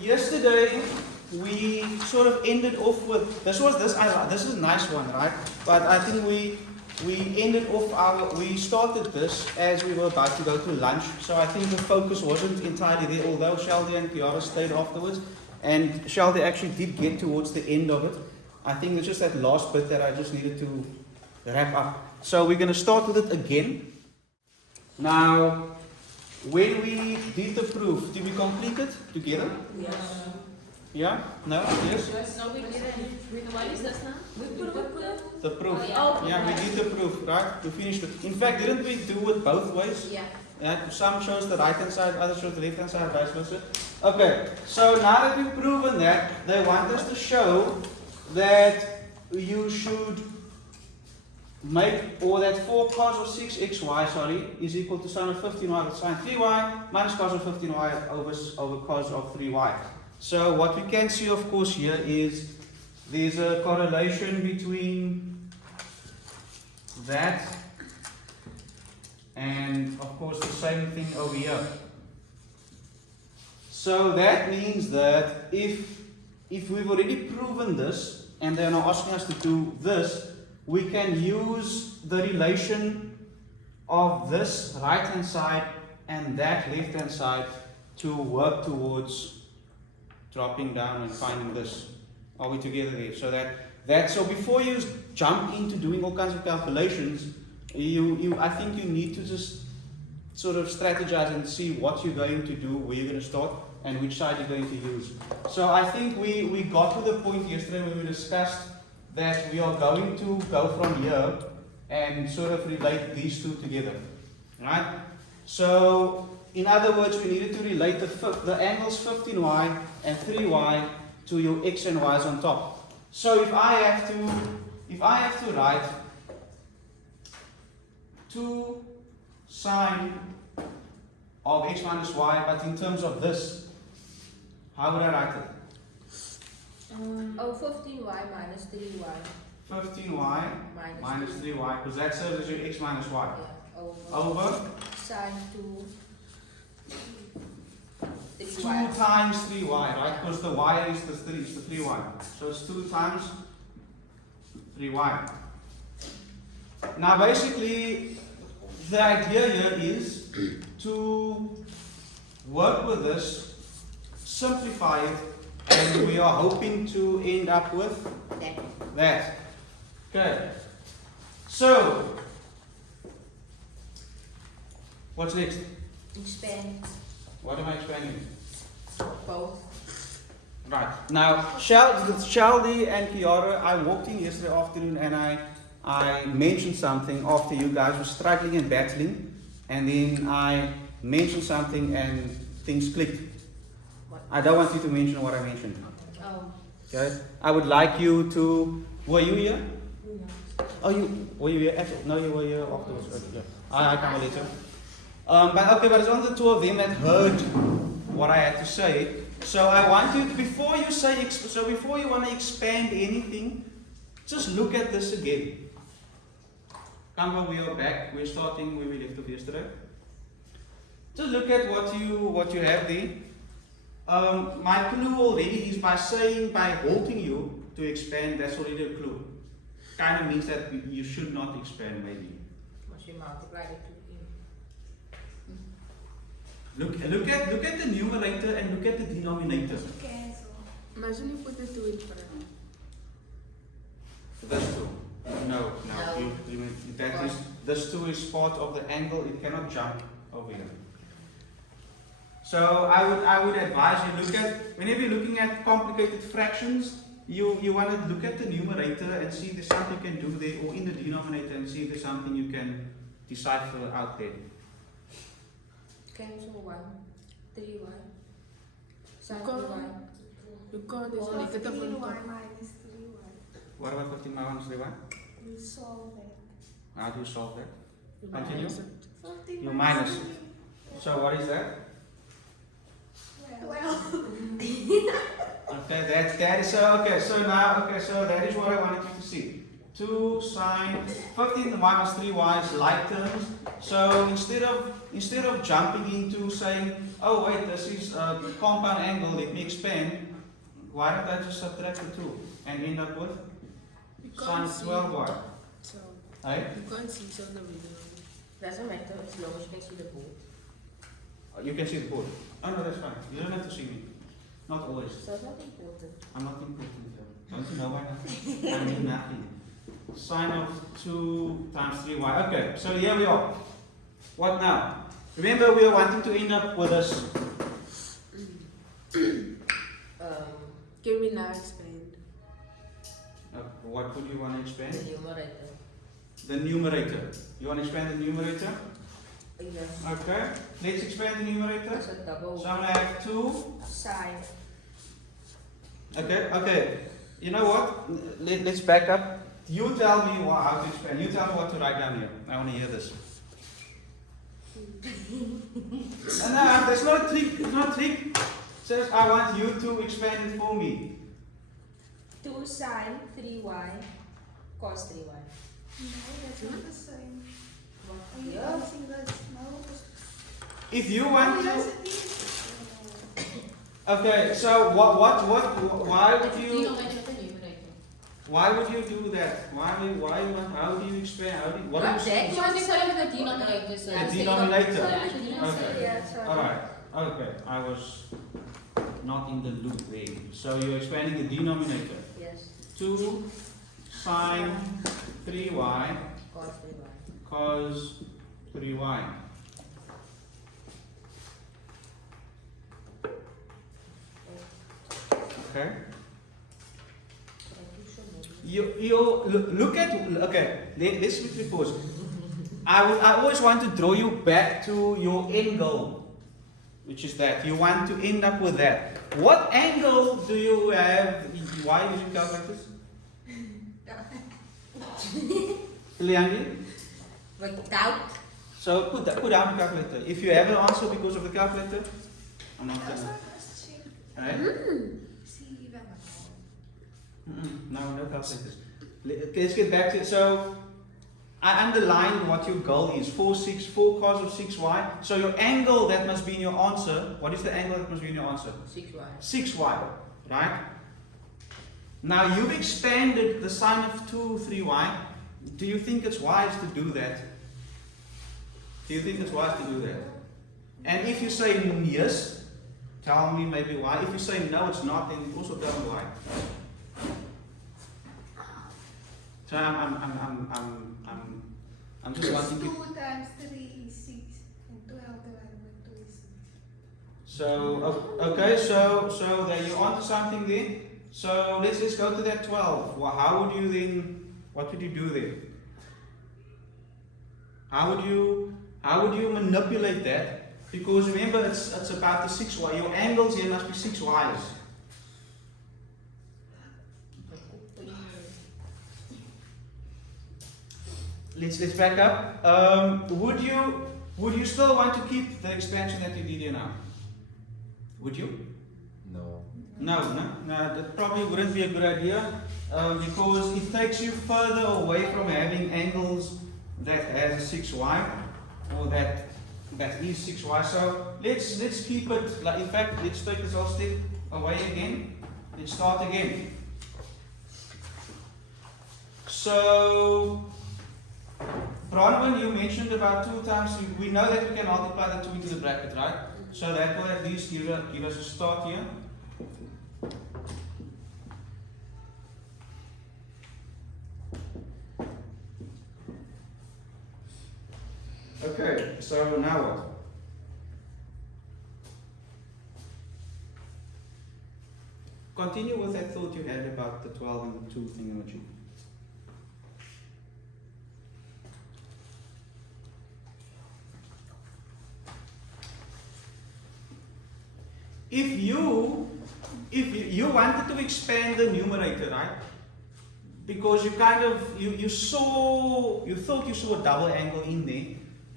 yesterday we sort of ended off with this is a nice one, right? But I think we ended off we started this as we were about to go to lunch, so I think the focus wasn't entirely there, although Sheldy and Kiara stayed afterwards, and Sheldy actually did get towards the end of it. I think it's just that last bit that I just needed to wrap up. So we're going to start with it again. Now, when we did the proof, did we complete it together? Yes. Yeah? No? Yes? No, we didn't. What is this now? We put it? The proof. Oh, Yeah, we did the proof, right? We finished it. In fact, didn't we do it both ways? Yeah. Yeah, some shows the right hand side, others shows the left hand side, vice versa. Okay, so now that we've proven that, they want us to show that you should make, or that 4 cos of 6xy, is equal to sine of 15y with sine 3y minus cos of 15y over cos of 3y. So what we can see, of course, here is there's a correlation between that and, of course, the same thing over here. So that means that if we've already proven this, and they're now asking us to do this, we can use the relation of this right-hand side and that left-hand side to work towards dropping down and finding this. Are we together there? So before you jump into doing all kinds of calculations, I think you need to just sort of strategize and see what you're going to do, where you're going to start, and which side you're going to use. So I think we got to the point yesterday where we discussed that we are going to go from here and sort of relate these two together, right? So in other words, we needed to relate the angles 15y and 3y to your x and y's on top. So if I have to write 2 sine of x minus y, but in terms of this, how would I write it? 15y minus 3y. 15y minus 3y, because that serves as your x minus y. Yeah, over sine 2 2 times 3y, right? Because the y is the 3y. So it's 2 times 3y. Now basically, the idea here is to work with this, simplify it, and we are hoping to end up with that. Okay. So, what's next? Expand What am I expanding? both. Right. Now, Sheldy and Kiara, I walked in yesterday afternoon and I mentioned something after you guys were struggling and battling, and then I mentioned something and things clicked. I don't want you to mention what I mentioned. Oh. Okay? I would like you to. Were you here? Oh, were you here? No, you were here afterwards. Okay. I can't believe it. But it's only the two of them that heard what I had to say. So I want you, before you want to expand anything, just look at this again. Come, we are back. We're starting where we left off yesterday. Just look at what you have there. My clue already is by halting you to expand. That's already a clue. Kind of means that you should not expand, maybe. Must be multiplied it to Look at the numerator and look at the denominator. Imagine you put the 2 in front. That's 2. No. This 2 is part of the angle. It cannot jump over here. So I would advise you whenever you're looking at complicated fractions, you want to look at the numerator and see if there's something you can do there, or in the denominator and see if there's something you can decipher out there. cancel 1, 3y, sine Because 3y. Because there's a negative on 15y top. minus 3y. What about 15 minus 3y? You solve it. How do you solve that? You Continue. minus it. 15 You minus it. 3. So what is that? Well. Okay, that is so that is what I wanted you to see. 2 sine 15 minus 3y is like terms. So instead of jumping into saying oh wait, this is a compound angle, let me expand. Why don't I just subtract the 2 and end up with You sine can't of see. 12y? So, Right? you can't see so the video. Doesn't matter as long as you can see the board. You can see the board. Oh no, that's fine. You don't have to see me. Not always. So it's not important. I'm not important here. Don't you know why not? I mean nothing. Sine of 2 times 3y. Okay, so here we are. What now? Remember we are wanting to end up with this. Can we now expand? What would you want to The expand? numerator. The numerator. You want to expand the numerator? Yes. Okay. Let's expand the numerator. That's a double. So I'm going to have 2. Sine. Okay. You know what? Let's back up. You tell me how to expand. You tell me what to write down here. I want to hear this. No, that's not a trick. It's not a trick. It says I want you to expand it for me. 2 sine 3y cos 3y. No, that's not the same. Are you Yeah. using this? No. If you want yes, to. it is. Okay. So why would It's you? denominator of the numerator. Why would you do that? How do you expand? What do you That you want to say with the denominator. So The it's denominator. denominator. Okay. Yeah, sorry. Alright. Okay. I was not in the loop there. So you're expanding the denominator. Yes. 2 sine 3y Cos 3y. cos 3y. Okay. You look at, okay, let's quickly pause. I always want to draw you back to your end goal, which is that you want to end up with that. What angle do you have? Why using calculators? Leandri? Without. So put down the calculator. If you have an answer because of the calculator, I'm not That's gonna. not first check. Right? See, even No calculators. Let's get back to it. So I underlined what your goal is. 4 cos of 6y. So your angle that must be in your answer. What is the angle that must be in your answer? 6y. 6y. Right? Now you've expanded the sine of 2, 3y. Do you think it's wise to do that? Do you think it's wise to do that? And if you say yes, tell me maybe why. If you say no, it's not, then also tell me why. So I'm just wanting to. 2 times 3 is 6. And 12 divided by 2 is 6. So okay, so there you're onto something there. So let's go to that 12. Well, how would you then? What would you do there? How would you manipulate that? Because remember, it's about the 6y. Your angles here must be 6y's. Let's back up. Would you still want to keep the expansion that you did here now? Would you? No. No, that probably wouldn't be a good idea because it takes you further away from having angles that has a 6y or that is 6y. So let's keep it. Like, in fact, let's take this whole step away again. Let's start again. So, Bronwyn, you mentioned about 2 times. We know that we can multiply the 2 into the bracket, right? So that will at least give us a start here. Okay, so now what? Continue with that thought you had about the 12 and the 2 thingamajig. If you wanted to expand the numerator, right? Because you thought you saw a double angle in there,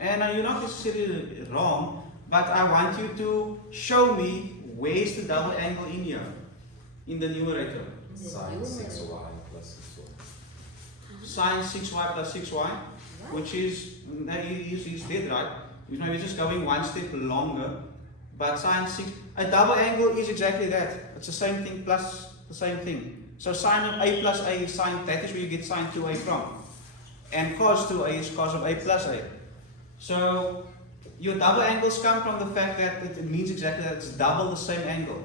and you're not necessarily wrong, but I want you to show me where's the double angle in here, in the numerator. Sine 6y plus 6y. Sine 6y plus 6y, which is, he's dead, right? He's just going one step longer, But sine 6, a double angle is exactly that. It's the same thing plus the same thing. So sine of a plus a is sine, that is where you get sine 2a from. And cos 2a is cos of a plus a. So your double angles come from the fact that it means exactly that it's double the same angle.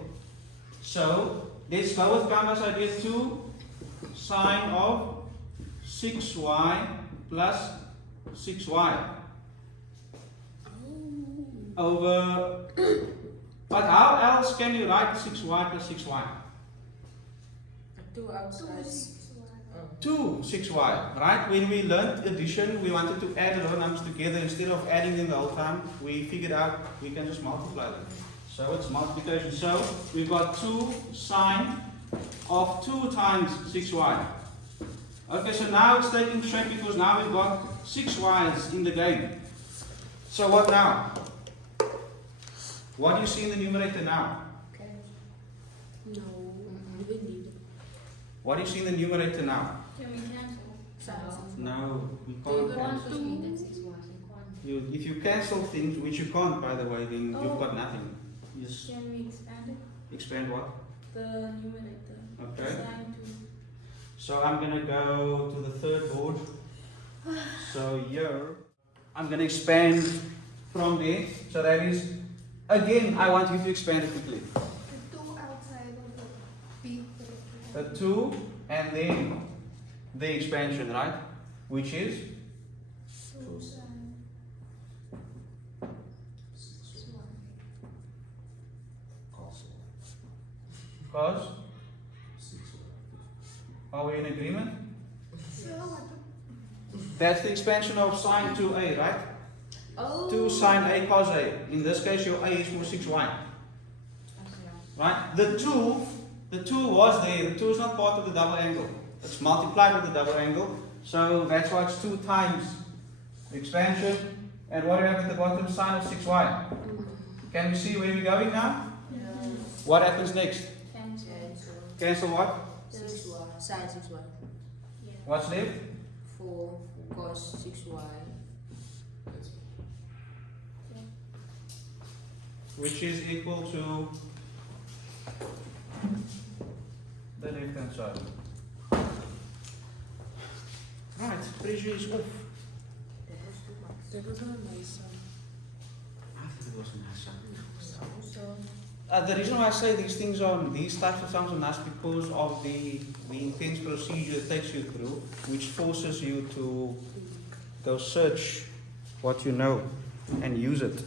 So let's go with Canva's idea 2 sine of 6y plus 6y over, but how else can you write 6y plus 6y? 2 outside. 2 6y, right? When we learned addition, we wanted to add the numbers together. Instead of adding them the whole time, we figured out we can just multiply them. So it's multiplication. So we've got 2 sine of 2 times 6y. Okay, so now it's taking shape because now we've got 6y's in the game. So what now? What do you see in the numerator now? No, we didn't need it. What do you see in the numerator now? Can we cancel? No, we Do you can't. want cancel. to mean that 6 was in quantity? If you cancel things, which you can't by the way, then you've got nothing. You just Can we expand it? expand what? The numerator. Okay. Sine 2. So I'm gonna go to the third board. So here, I'm gonna expand from there. So that is, again, I want you to expand it quickly. The 2 outside of the B. The 2 and then the expansion, right? Which is 2 sine. 6y. cos. 6y. Are we in agreement? So what? That's the expansion of sine 2a, right? Oh. 2 sine a cos a. In this case, your a is for 6y. Right? The 2 was there. The 2 is not part of the double angle. It's multiplied with the double angle. So that's why it's 2 times the expansion. And what do we have at the bottom? Sine of 6y. Can we see where we're going now? What happens next? Cancel. Cancel what? 6y, sine 6y. What's left? 4 cos 6y. That's Which is equal to the left hand side. Right, pressure is off. That was too much. That was a nice one. I think it was a nice one. So, The reason why I say these things on these types of sums are nice because of the intense procedure it takes you through, which forces you to go search what you know and use it.